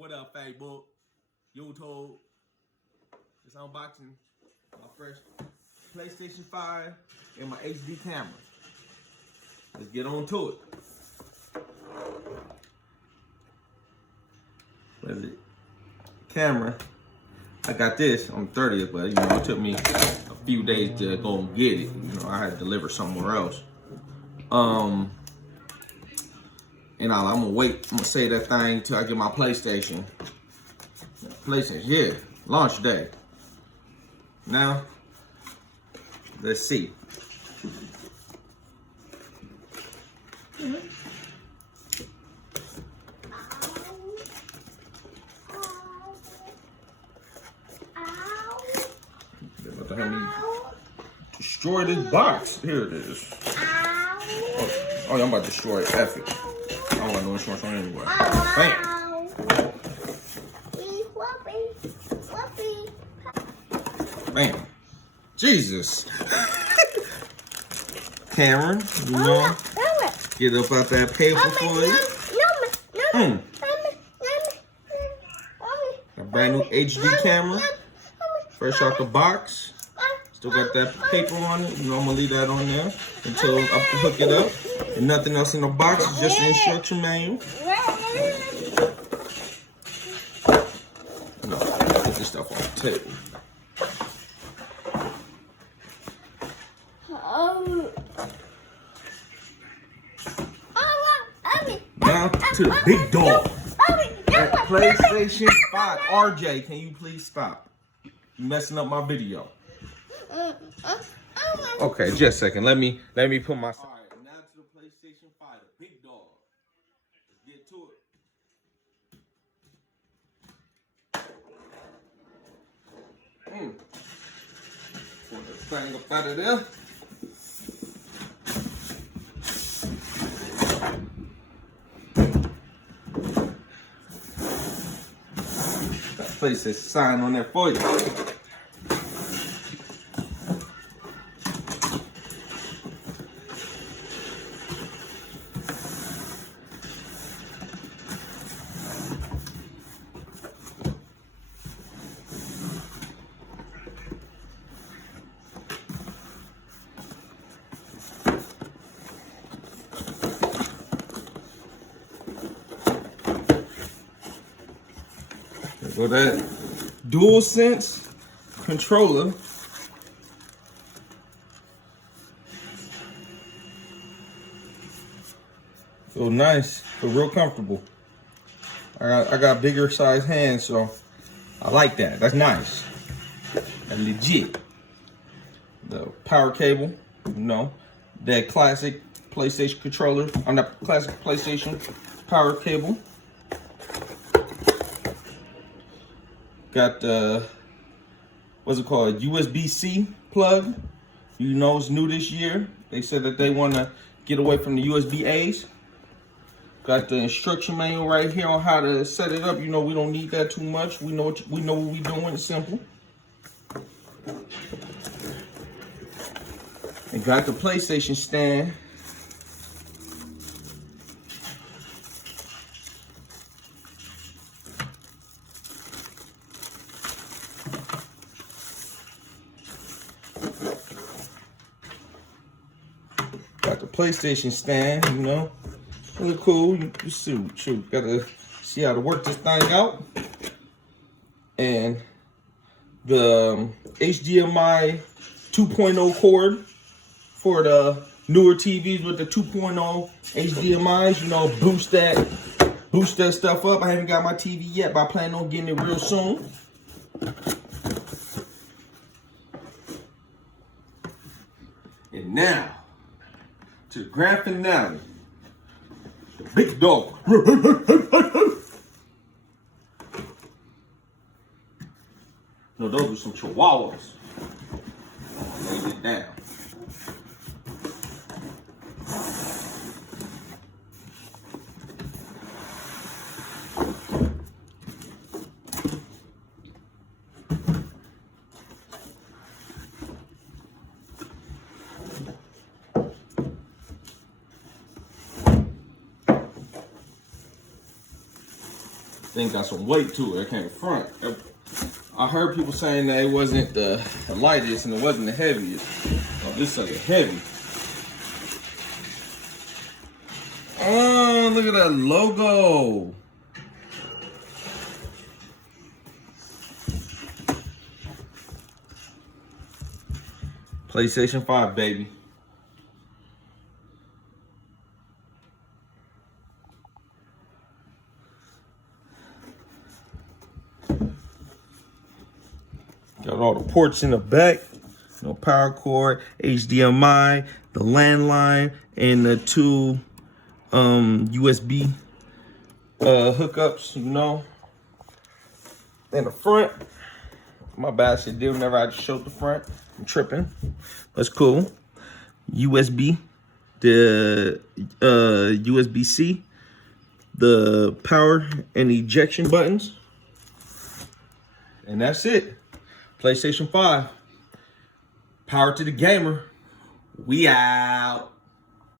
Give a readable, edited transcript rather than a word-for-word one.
What up, Facebook, YouTube? Just unboxing my fresh PlayStation 5 and my HD camera. Let's get on to it. What is it? Camera. I got this on the 30th, but it took me a few days to go and get it. I had to deliver somewhere else. And I'm gonna wait. I'm gonna save that thing till I get my PlayStation. PlayStation, yeah, launch day. Now, let's see. Destroy this box. Here it is. Oh, yeah, I'm about to destroy it. F it. I don't got no insurance on it anyway. Bam. Bam. Jesus. Cameron, get up out that paper for you. A brand new HD camera. Fresh out the box. Still got that paper on it. I'm gonna leave that on there until I hook it up. And nothing else in the box, it's just an instruction manual. Put this stuff on the table. Now to the big dog. That PlayStation 5. RJ, can you please stop? You're messing up my video. Okay, just a second. Let me put my. All right, now to the PlayStation 5, the big dog. Let's get to it. Pull the thing up out of there. That place is sign on there for you. So that DualSense controller feel nice, feel real comfortable. I got bigger size hands, so I like that. That's nice. That's legit. The power cable, that classic PlayStation controller on that classic PlayStation power cable. Got the, what's it called, USB-C plug. It's new this year. They said that they want to get away from the USB-A's. Got the instruction manual right here on how to set it up. We don't need that too much. We know what we're doing. It's simple. And got the PlayStation stand. Got the PlayStation stand, really cool. You shoot, gotta see how to work this thing out. And the HDMI 2.0 cord for the newer TVs with the 2.0 HDMIs, boost that stuff up. I haven't got my TV yet, but I plan on getting it real soon. And now, to the grand finale, the big dog. No, those were some chihuahuas. Laid it down. Thing got some weight to it. It came front. I heard people saying that it wasn't the lightest and it wasn't the heaviest. Oh, this sucker heavy. Oh, look at that logo. PlayStation 5, baby. Got all the ports in the back. No power cord, HDMI, the landline, and the two USB hookups, you know. In the front, my bad, shit did whenever I showed the front. I'm tripping. That's cool. USB, the USB-C, the power and ejection buttons, and that's it. PlayStation 5. Power to the gamer. We out.